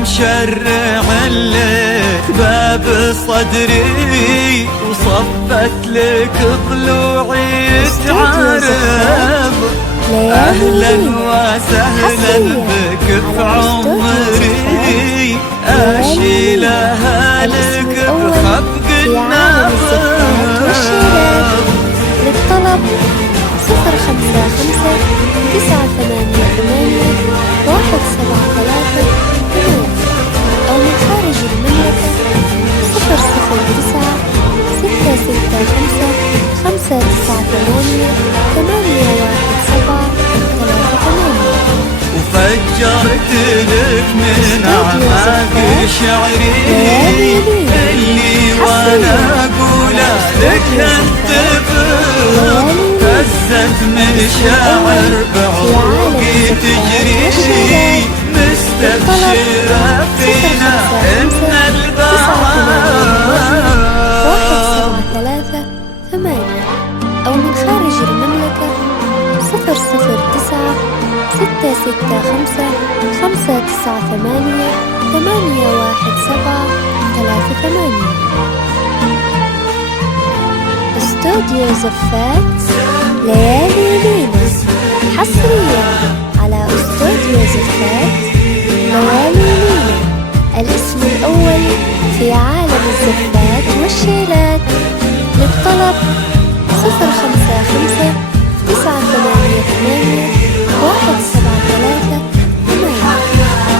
مشرع لك باب صدري وصفت لك ضلوعي تعرف. أهلا وسهلا بك في عمري أشيلها لك بخفق النظر. للطلب 055-988-173 أو من خارج المملكة 009-665-598-817-38. وفجرت لك من أعماق شعري اللي وانا اقوله لك انتبه. هزت مشاعر بعروقي تجري مستبشرة فينا إن البعض. 173 أو من خارج المملكة 009-665-598-817-38. استوديو زفات ليالي لينا حصريا على استوديو زفات ليالي لينا، الاسم الأول في عالم الزفات والشيلات. للطلب 055-988-173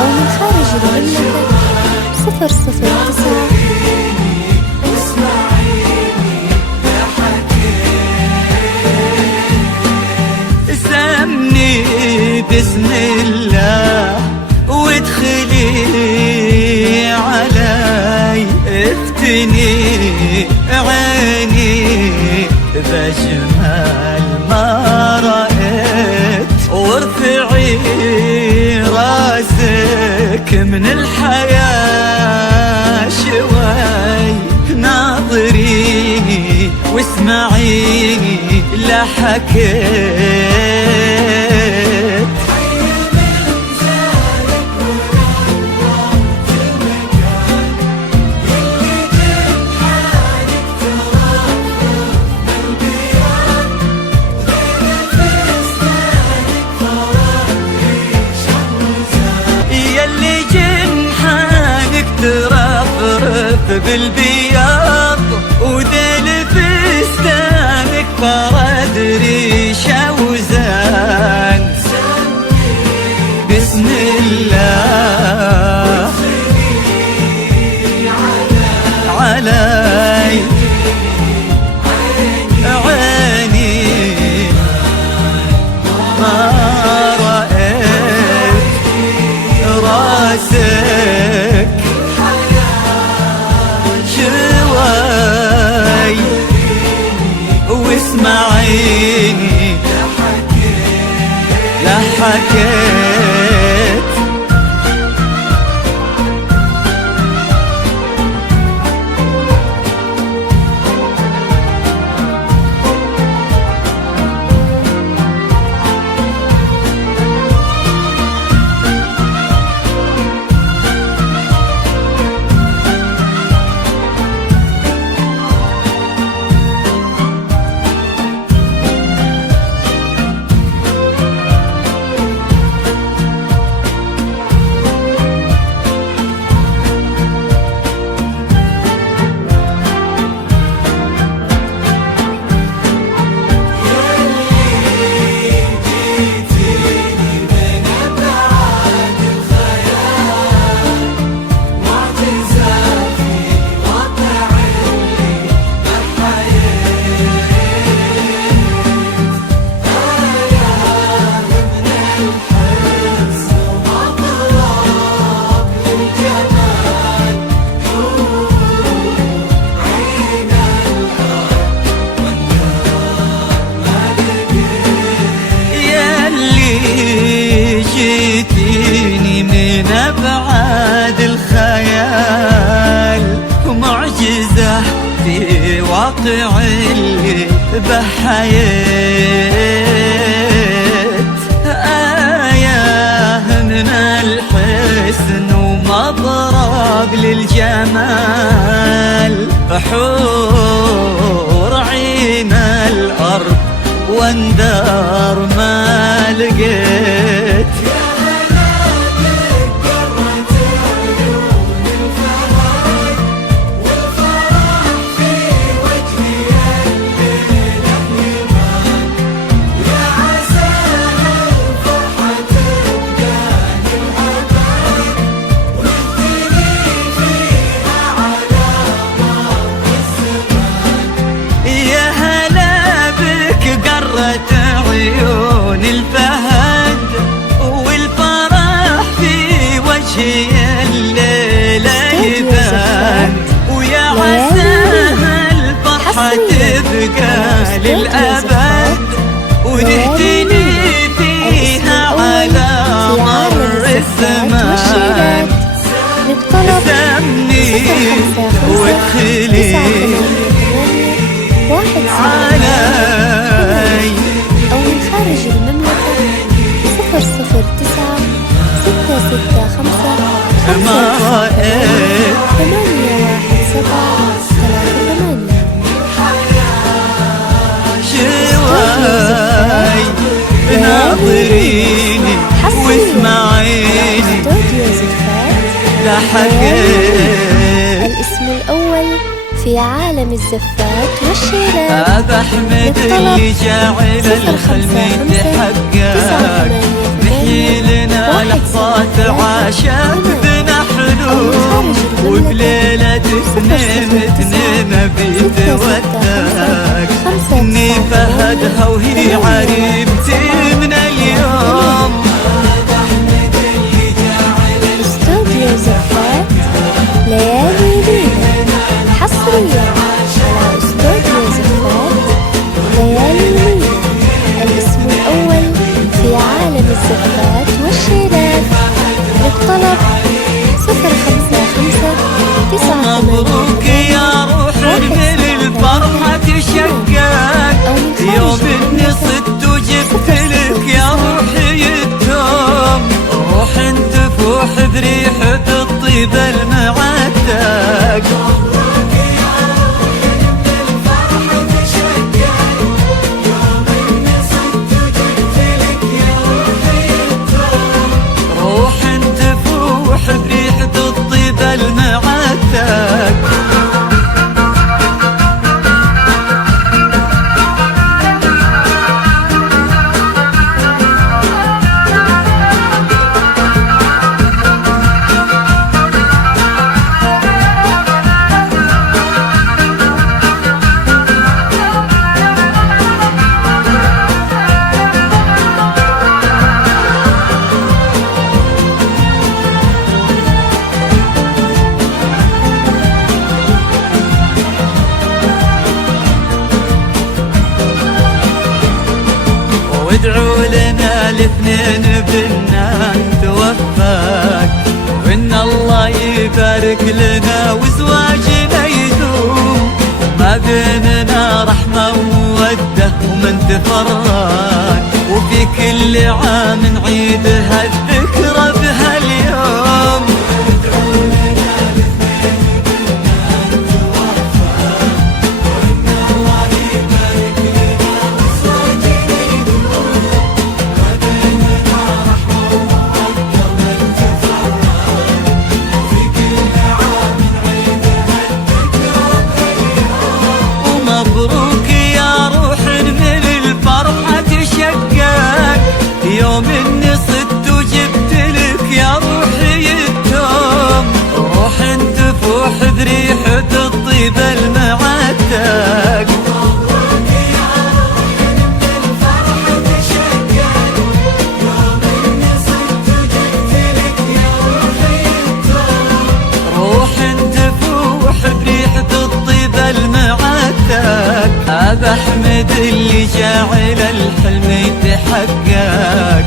أو من خارج المملكة 009. بسم الله وادخلي علي افتني عيني بجمال ما رأيت، وارفعي راسك من الحياة شوي ناظري واسمعي لا حكيت. يلي جنحانك ترفرف بالبياض وديل فستانك فرد ريشة وزان. بسم الله علي عيني ما رأيت راسك شوي واسمع معجزة في واقع اللي بحياة، آية من الحسن ومضرب للجمال، حور عين الأرض واندار ما لقيت. عيون الفهد والفرح في وجه الليلة يبان، ويا عساها الفرحة تبقى للأبد، ونهتني فيها على مر الزمان. سمني وادخلي علي أو من خارج المملكة 009 665 ما رأيت 81738. شوي ناظريني واسمعيني لحقيت الاسم الأول في عالم الزفات والشيرات. بحمد اللي جعل الحلم يتحقق، محيي لنا لحظات عاشت بنا حلوم، وبليلة اثنين بيتوثق، اني فهدها وهي عريبتي من اليوم. استوديو زفات ليالي ليلة حصريا على استوديو زفات ليالي ليلة. الاسم الأول في عالم الزفات والشيرات. للطلب 055 مبروك يا روح من الفرحة تشقق، يوم اني صدت وجبت لك يا روحي التوم، روح تفوح بريحة الطيب المعتق. روح تفوح بريحة الطيب المعتق. وادعوا لنا الاثنين بنا نتوفق، وان الله يبارك لنا وزواجنا يدوم، ما بيننا رحمة ومودة ومن تفرق، وفي كل عام نعيد هالذكرى بهاليوم. مبروك يا روح من الفرحة تشقق، يوم اني صدت وجبت لك يا روحي التوم، روح تفوح بريحة الطيب المعتق. روح تفوح بريحة الطيب المعتق. بحمد اللي جعل الحلم يتحقق،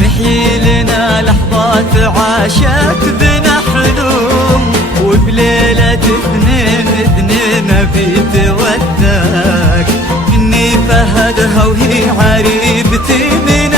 محيي لنا لحظات عاشت بنا حلوم، وبليلة اثنين في توداك، إني فهدها وهي عريبتي من